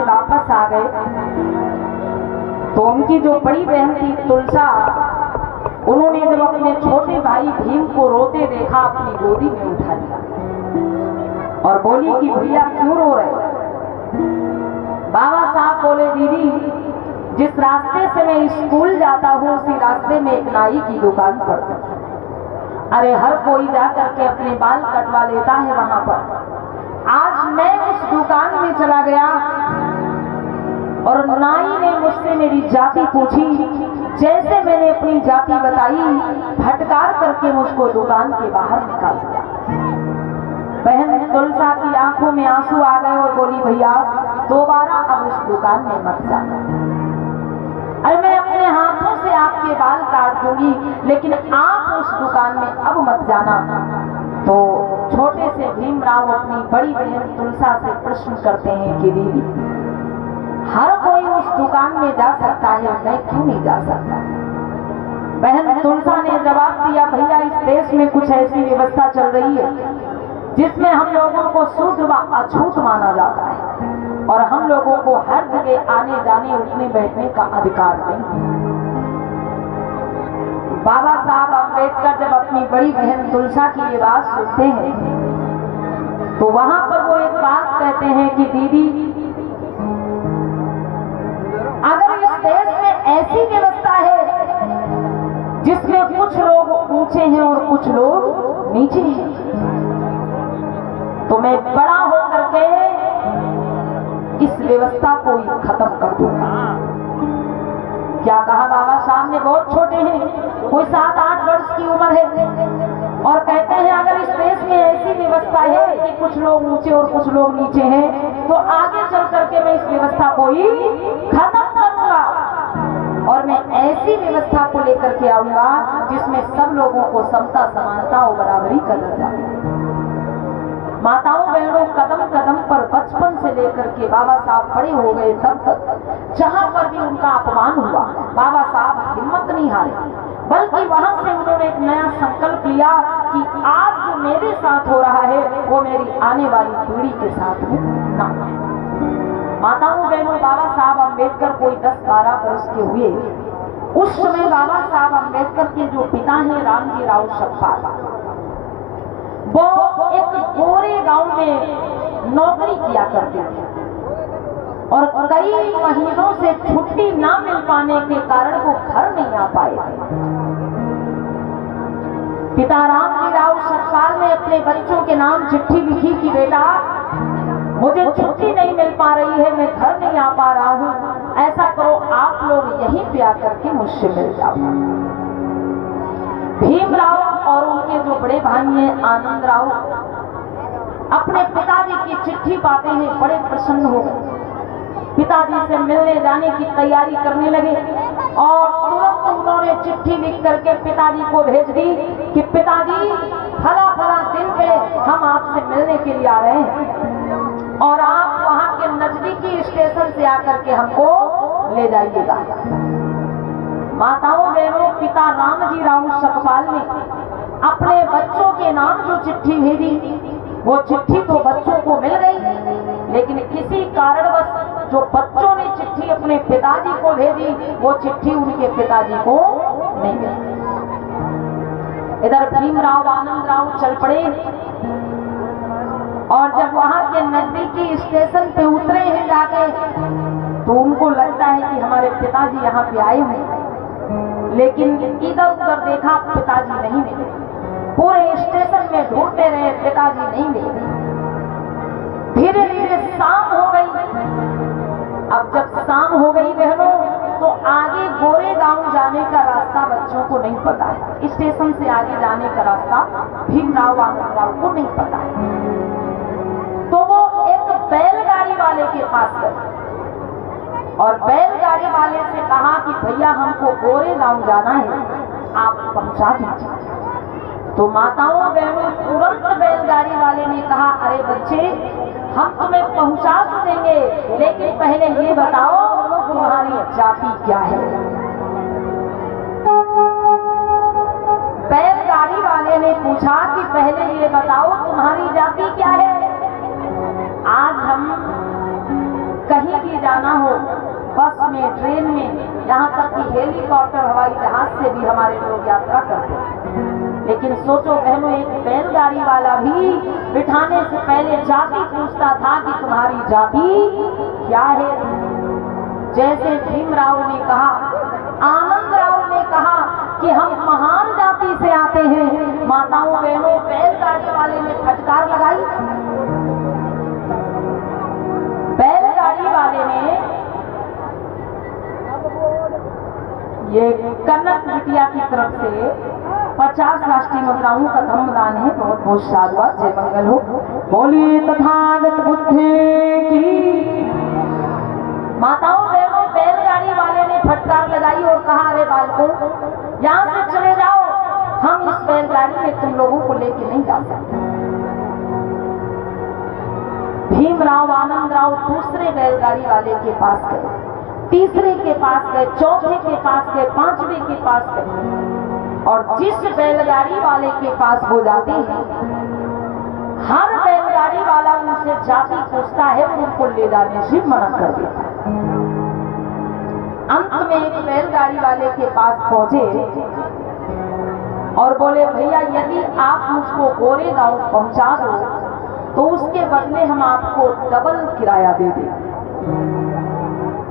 से वापस आ गए तो उनकी जो बड़ी बहन थी तुलसा, उन्होंने जब अपने छोटे भाई भीम को रोते देखा अपनी गोदी में उठा लिया और बोली कि भैया क्यों रो रहे? बाबा साहब बोले दीदी, जिस रास्ते से मैं स्कूल जाता हूँ उसी रास्ते में एक नाई की दुकान पड़ती है। अरे हर कोई जाकर के अपने बाल कटवा लेता है वहां पर। आज मैं उस दुकान में चला गया और नाई ने मुझसे मेरी जाति पूछी। जैसे मैंने अपनी जाति बताई, फटकार करके मुझको दुकान के बाहर निकाल दिया। बहन तुलसा की आंखों में आंसू आ गए और बोली भैया दोबारा अब उस दुकान में मत जाना। अरे मैं अपने हाथों से आपके बाल काट दूंगी, लेकिन आप उस दुकान में अब मत जाना। तो छोटे से भीमराव अपनी बड़ी बहन तुलसा से प्रश्न करते हैं कि दीदी, हर कोई उस दुकान में जा सकता है, मैं क्यों नहीं जा सकता? बहन तुलसा ने जवाब दिया, भैया इस देश में कुछ ऐसी व्यवस्था चल रही है जिसमें हम लोगों को शुद्ध व अछूत माना जाता है और हम लोगों को हर जगह आने जाने उठने बैठने का अधिकार नहीं। बाबा साहब अम्बेडकर जब अपनी बड़ी बहन तुलसा की ये बात सुनते हैं तो वहां पर वो एक बात कहते हैं कि दीदी, अगर इस देश में ऐसी व्यवस्था है जिसमें कुछ लोग ऊंचे हैं और कुछ लोग नीचे हैं, तो मैं बड़ा होकर के इस व्यवस्था को ही खत्म कर दूंगा। क्या कहा बाबा साहब ने? बहुत छोटे हैं, कोई 7-8 वर्ष की उम्र है और कहते हैं अगर इस देश में ऐसी व्यवस्था है कि कुछ लोग ऊंचे और कुछ लोग नीचे हैं, तो आगे चल करके मैं इस व्यवस्था को ही खत्म करूंगा और मैं ऐसी व्यवस्था को लेकर के आऊंगा जिसमें सब लोगों को समता समानता और बराबरी का दर्जा। माताओं बहनों, कदम कदम पर बचपन से लेकर के बाबा साहब बड़े हो गए तब तक जहां पर भी उनका अपमान हुआ, बाबा साहब हिम्मत नहीं हारे, बल्कि वहां से उन्होंने एक नया संकल्प लिया कि आज जो मेरे साथ हो रहा है वो मेरी आने वाली पीढ़ी के साथ में ना हो। माताओं बहनों, बाबा साहब अम्बेडकर कोई 10-12 वर्ष के हुए उस समय बाबा साहब अम्बेडकर के जो पिता हैं रामजी राव सकपाल, वो एक गोरे गांव में नौकरी किया करते थे और कई महीनों से छुट्टी ना मिल पाने के कारण वो घर नहीं आ पाए थे। पिता रामजी राव सकपाल ने अपने बच्चों के नाम चिट्ठी लिखी कि बेटा मुझे छुट्टी नहीं मिल पा रही है, मैं घर नहीं आ पा रहा हूँ, ऐसा करो आप लोग यहीं पे आकर के मुझसे मिल जाओ। भीमराव और उनके जो बड़े भाई हैं आनंद राव अपने पिताजी की चिट्ठी पाते हैं बड़े प्रसन्न हो गए, पिताजी से मिलने जाने की तैयारी करने लगे और तुरंत उन्होंने चिट्ठी लिख करके पिताजी को भेज दी कि पिताजी फला फला दिन पे हम आपसे मिलने के लिए आ रहे हैं और आप वहां के नजदीकी स्टेशन से आकर के हमको ले जाइएगा। माताओं बहनों, पिता रामजी राव सकपाल ने अपने बच्चों के नाम जो चिट्ठी भेजी, वो चिट्ठी तो बच्चों को मिल गई, लेकिन किसी कारणवश जो बच्चों ने चिट्ठी अपने पिताजी को भेजी वो चिट्ठी उनके पिताजी को नहीं मिली। इधर भीमराव आनंद राव चल पड़े और जब वहां के नजदीकी स्टेशन पे उतरे हैं जाके, तो उनको लगता है कि हमारे पिताजी यहाँ पे आए हुए हैं, लेकिन इधर उधर देखा पिताजी नहीं मिले, पूरे स्टेशन में ढूंढते रहे पिताजी नहीं मिले। धीरे धीरे शाम हो गई। अब जब शाम हो गई बहनों, तो आगे गोरे गांव जाने का रास्ता बच्चों को नहीं पता है, स्टेशन से आगे जाने का रास्ता भीमराव आनंद राव को नहीं पता है। तो वो एक बैलगाड़ी वाले के पास गए और बैलगाड़ी वाले से कहा कि भैया हमको गोरे गांव जाना है, आप पहुंचा दीजिए। तो माताओं बहनों, तुरंत बैलगाड़ी वाले ने कहा अरे बच्चे हम तुम्हें पहुंचा तो देंगे, लेकिन पहले ये बताओ तुम्हारी जाति क्या है। बैलगाड़ी वाले ने पूछा कि पहले ये बताओ तुम्हारी जाति क्या है। आज हम कहीं भी जाना हो, बस में, ट्रेन में, यहाँ तक कि हेलीकॉप्टर, हवाई जहाज से भी हमारे लोग यात्रा करते हैं। लेकिन सोचो बहनों, एक बैलगाड़ी वाला भी बिठाने से पहले जाति पूछता था कि तुम्हारी जाति क्या है। जैसे भीमराव ने कहा, आनंदराव ने कहा कि हम महान जाति से आते हैं, माताओं बहनों बैलगाड़ी वाले ने फटकार लगाई। बैलगाड़ी वाले ने ये कनक बिटिया की तरफ से 50 राष्ट्रीय मुद्राओं का धर्मदान है। बहुत बहुत साधुवाद, जय मंगल हो। बोलिए तथागत बुद्धे की। माताओं बहनों बैलगाड़ी वाले ने फटकार लगाई और कहा, अरे बालकों यहाँ से चले जाओ, हम इस बैलगाड़ी में तुम लोगों को लेके नहीं जा सकते। भीमराव आनंदराव दूसरे बैलगाड़ी वाले के पास गए, तीसरे के पास गए, चौथे के पास गए, पांचवें के पास गए, और जिस बैलगाड़ी वाले के पास वो जाते हैं, हर बैलगाड़ी वाला उनसे जाति पूछता है, उनको ले जाने से मना कर देता है। अंत में एक बैलगाड़ी वाले के पास पहुंचे और बोले, भैया यदि आप मुझको गोरेगांव पहुंचा दो तो उसके बदले हम आपको डबल किराया दे दें।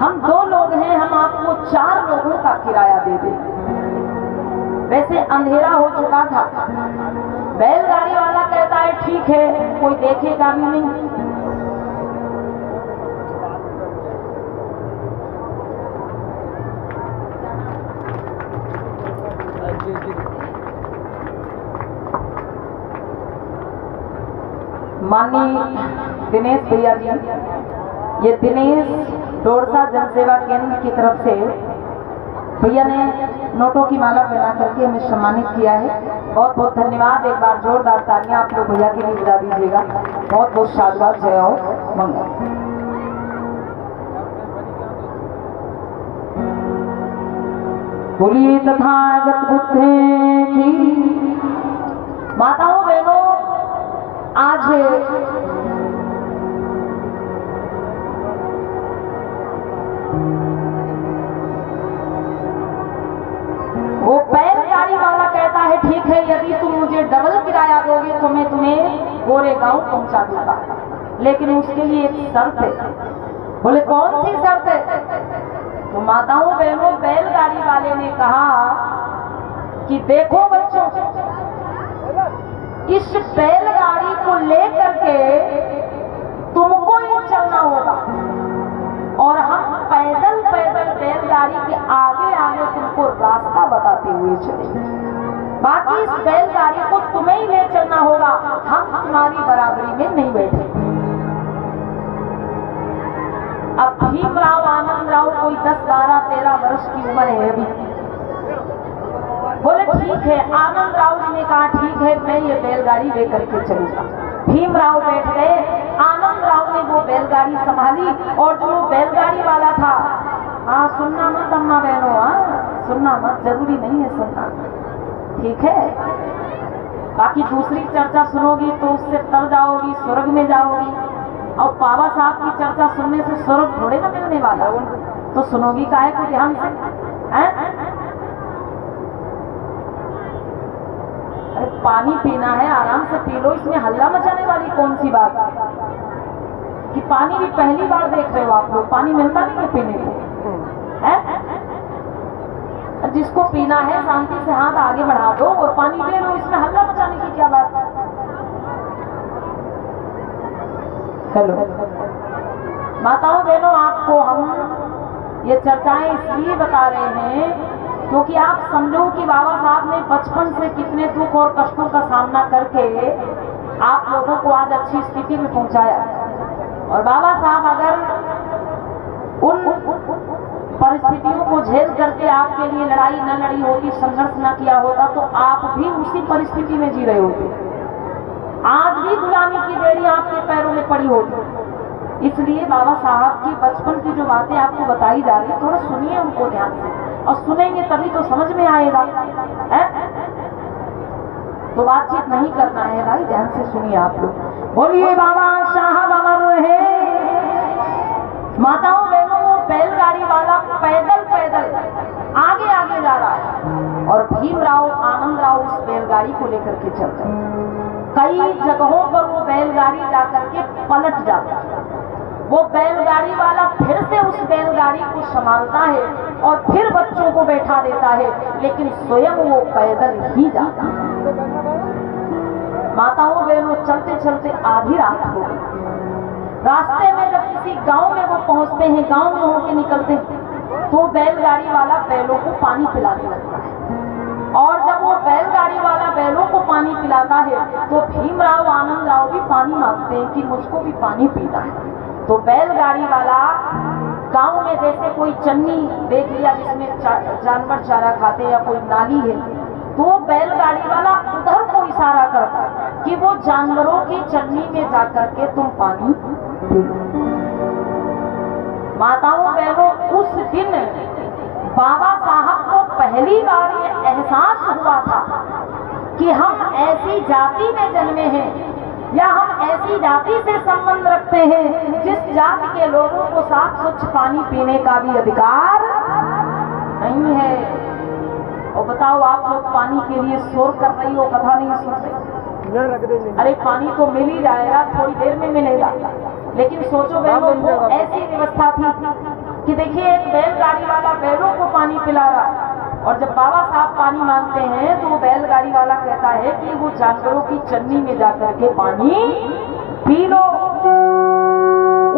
हम 2 लोग हैं, हम आपको 4 लोगों का किराया दे दें। वैसे अंधेरा हो चुका था। बैलगाड़ी वाला कहता है, ठीक है, कोई देखेगा भी नहीं। माननीय दिनेश भैया जी, ये दिनेश डोरसा जनसेवा केंद्र की तरफ से भैया ने नोटों की माला पहना करके हमें सम्मानित किया है। बहुत बहुत धन्यवाद। एक बार जोरदार तालियां आप लोग भैया के लिए बजा दीजिएगा। बहुत बहुत साधुवाद, जय हो मंगल। बोलिए तथागत बुद्धे की। माताओं बहनों, आज वो बैलगाड़ी वाला कहता है, ठीक है, यदि तुम मुझे डबल किराया दोगे तो मैं तुम्हें गोरेगांव पहुंचा दूंगा, लेकिन उसके लिए एक शर्त है। बोले कौन सी शर्त है? तो माताओं बहनों बैलगाड़ी वाले ने कहा कि देखो बच्चों, इस बैलगाड़ी को लेकर के तुमको ही चलना होगा और हम पैदल पैदल बैलगाड़ी के आगे आगे तुमको रास्ता बताते हुए चलेंगे। बाकी इस बैलगाड़ी को तुम्हें ही ले चलना होगा, हम तुम्हारी बराबरी में नहीं बैठेंगे। अब भीमराव आनंदराव कोई 10, 12, 13 वर्ष की उम्र है अभी। बोले ठीक है। आनंदराव जी ने कहा, ठीक है, मैं ये बैलगाड़ी लेकर के चलूंगा। भीमराव बैठ गए। आनंदराव ने वो बैलगाड़ी संभाली और जो बैलगाड़ी वाला था, हाँ सुनना मत अम्मा बहनों, हाँ सुनना मत, जरूरी नहीं है सुनना, ठीक है। बाकी दूसरी चर्चा सुनोगी तो उससे तर जाओगी, स्वर्ग में जाओगी। और बाबा साहब की चर्चा सुनने से स्वर्ग थोड़े ना मिलने वाला, तो सुनोगी काहे को ध्यान से, हैं? अरे पानी पीना है, आराम से पी लो, इसमें हल्ला मचाने वाली कौन सी बात कि पानी भी पहली बार देख रहे हो आप लोग, पानी मिलता नहीं है पीने को, है? जिसको पीना है शांति से हाथ आगे बढ़ा दो और पानी ले लो, इसमें हल्ला मचाने की क्या बात? हेलो माताओं बहनों, आपको हम ये चर्चाएं इसलिए बता रहे हैं क्योंकि आप समझो कि बाबा साहब ने बचपन से कितने दुख और कष्टों का सामना करके आप लोगों को आज अच्छी स्थिति में पहुंचाया। और बाबा साहब अगर उन परिस्थितियों को झेल करके आपके लिए लड़ाई न लड़ी होती, संघर्ष न किया होता, तो आप भी उसी परिस्थिति में जी रहे होते, आज भी गुलामी की बेड़ी आपके पैरों में पड़ी होती। इसलिए बाबा साहब की बचपन की जो बातें आपको बताई जा रही, थोड़ा सुनिए उनको ध्यान से, और सुनेंगे तभी तो समझ में आएगा, है? तो बातचीत नहीं करना है भाई, ध्यान से सुनिए आप लोग। बोलिए बाबा साहब अमर रहे, माताओं बहनों, वो बैलगाड़ी वाला पैदल पैदल आगे आगे जा रहा है और भीमराव आनंदराव उस बैलगाड़ी को लेकर के चलते हैं। कई जगहों पर वो बैलगाड़ी जाकर के पलट जाता है। वो बैलगाड़ी वाला फिर से उस बैलगाड़ी को संभालता है और फिर बच्चों को बैठा देता है, लेकिन स्वयं वो पैदल ही जाता है। माताओं बहनों, चलते चलते आधी रात हो गई। रास्ते में जब किसी गांव में वो पहुंचते हैं, गांव में होके निकलते हैं, तो बैलगाड़ी वाला बैलों को पानी पिलाने लगता है। और जब वो बैलगाड़ी वाला बैलों को पानी पिलाता है तो भीमराव आनंदराव भी पानी मांगते हैं कि मुझको भी पानी पीना है। तो बैलगाड़ी वाला गांव में जैसे कोई चन्नी देख लिया जिसमें जानवर चारा खाते या कोई नाली है, तो बैलगाड़ी वाला उधर को इशारा करता कि वो जानवरों की चन्नी में जाकर के तुम पानी पी लो। माताओं बहनों, उस दिन बाबा साहब को पहली बार ये एहसास हुआ था कि हम ऐसी जाति में जन्मे हैं या हम ऐसी जाति से संबंध रखते हैं जिस जाति के लोगों को साफ स्वच्छ पानी पीने का भी अधिकार नहीं है। और बताओ, आप लोग पानी के लिए शोर कर रही हो, कथा नहीं सुन रही। अरे पानी तो मिल ही जाएगा, थोड़ी देर में मिलेगा, लेकिन सोचो बहनों, वो ऐसी व्यवस्था थी कि देखिए एक बैलगाड़ी वाला बैलों को पानी पिला रहा है और जब बाबा साहब पानी मांगते हैं तो वो बैलगाड़ी वाला कहता है कि वो जानवरों की चन्नी में जाकर के पानी पी लो।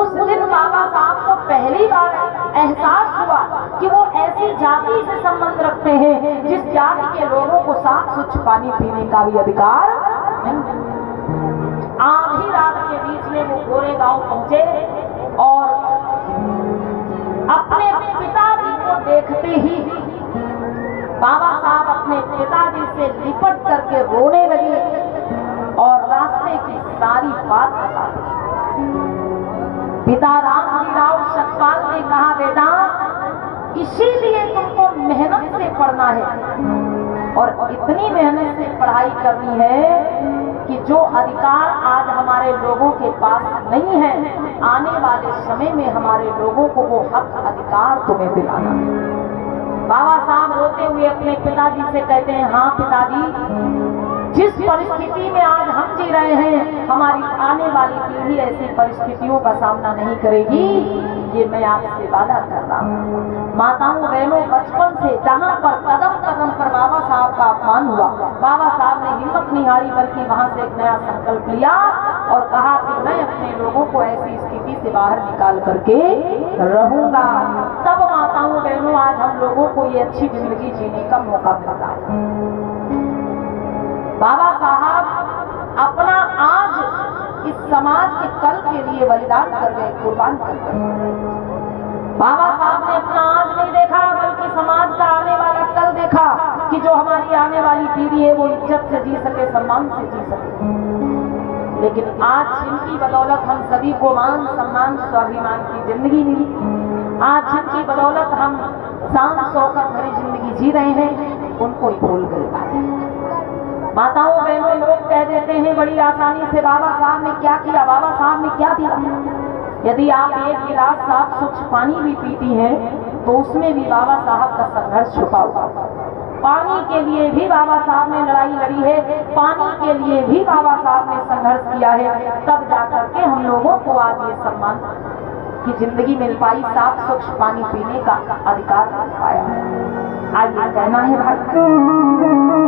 उस दिन बाबा साहब को पहली बार एहसास हुआ कि वो ऐसी जाति से संबंध रखते हैं जिस जाति के लोगों को साफ स्वच्छ पानी पीने का भी अधिकार नहीं। आधी रात के बीच में वो गोरे गांव पहुंचे और अपने पिताजी को देखते ही बाबा साहब अपने पिताजी से लिपट करके रोने लगे और रास्ते की सारी बात बता दी। पिता रामजीराव सतपाल ने कहा, बेटा इसीलिए तुमको मेहनत से पढ़ना है और इतनी मेहनत से पढ़ाई करनी है कि जो अधिकार आज हमारे लोगों के पास नहीं है, आने वाले समय में हमारे लोगों को वो हक अधिकार तुम्हें दिलाना। बाबा साहब रोते हुए अपने पिताजी से कहते हैं, हाँ पिताजी, जिस परिस्थिति में आज हम जी रहे हैं, हमारी आने वाली पीढ़ी ऐसी परिस्थितियों का सामना नहीं करेगी, ये मैं आपसे वादा कर रहा हूँ। माताओं बहनों, बचपन से जहाँ पर कदम कदम पर बाबा साहब का अपमान हुआ, बाबा साहब ने हिम्मत नहीं हारी, बल्कि वहाँ से एक नया संकल्प लिया और कहा कि मैं अपने लोगों को ऐसी स्थिति से बाहर निकाल करके रहूंगा। तब माताओं बहनों, आज हम लोगों को ये अच्छी जिंदगी जीने का मौका मिला है। बाबा साहब अपना आज इस समाज के कल के लिए बलिदान कर गए, कुर्बान कर गए। बाबा साहब ने अपना आज नहीं देखा, बल्कि समाज का आने वाला कल देखा कि जो हमारी आने वाली पीढ़ी है वो इज्जत से जी सके, सम्मान से जी सके। लेकिन आज जिनकी बदौलत हम सभी को मान सम्मान स्वाभिमान की जिंदगी मिली, आज जिनकी बदौलत हम शान शौकत भरी जिंदगी जी रहे हैं, उनको ही भूल गए। माताओं बहनों, लोग कह देते हैं बड़ी आसानी से, बाबा साहब ने क्या किया, बाबा साहब ने क्या दिया। यदि आप एक गिलास साफ स्वच्छ पानी भी पीती हैं तो उसमें भी बाबा साहब का संघर्ष छुपा हुआ। पानी के लिए भी बाबा साहब ने लड़ाई लड़ी है, पानी के लिए भी बाबा साहब ने संघर्ष किया है, तब जाकर के हम लोगों को आज ये सम्मान की जिंदगी मिल पाई, साफ स्वच्छ पानी पीने का अधिकार मिल पाया। आइए कहना है भाई।